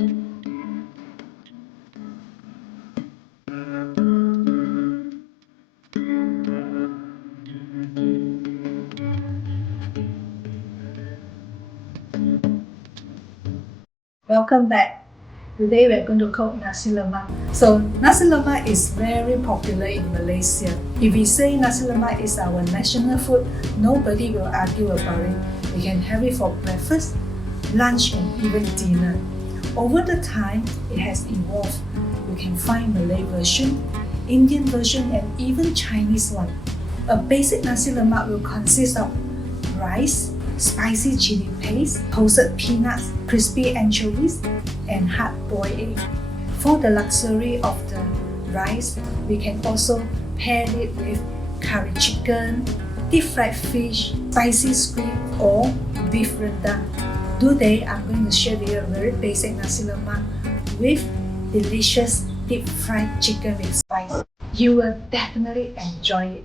Welcome back. Today we're going to cook Nasi Lemak. So Nasi Lemak is very popular in Malaysia. If we say Nasi Lemak is our national food, nobody will argue about it. You can have it for breakfast, lunch and even dinner. Over the time, it has evolved. You can find Malay version, Indian version and even Chinese one. A basic Nasi Lemak will consist of rice, spicy chili paste, toasted peanuts, crispy anchovies, and hard-boiled egg. For the luxury of the rice, we can also pair it with curry chicken, deep fried fish, spicy squid, or beef rendang. Today, I'm going to share with you a very basic Nasi Lemak with delicious deep fried chicken with spice. You will definitely enjoy it.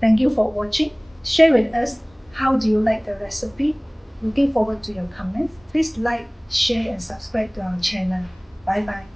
Thank you for watching. Share with us how do you like the recipe. Looking forward to your comments. Please like, share and subscribe to our channel. Bye bye.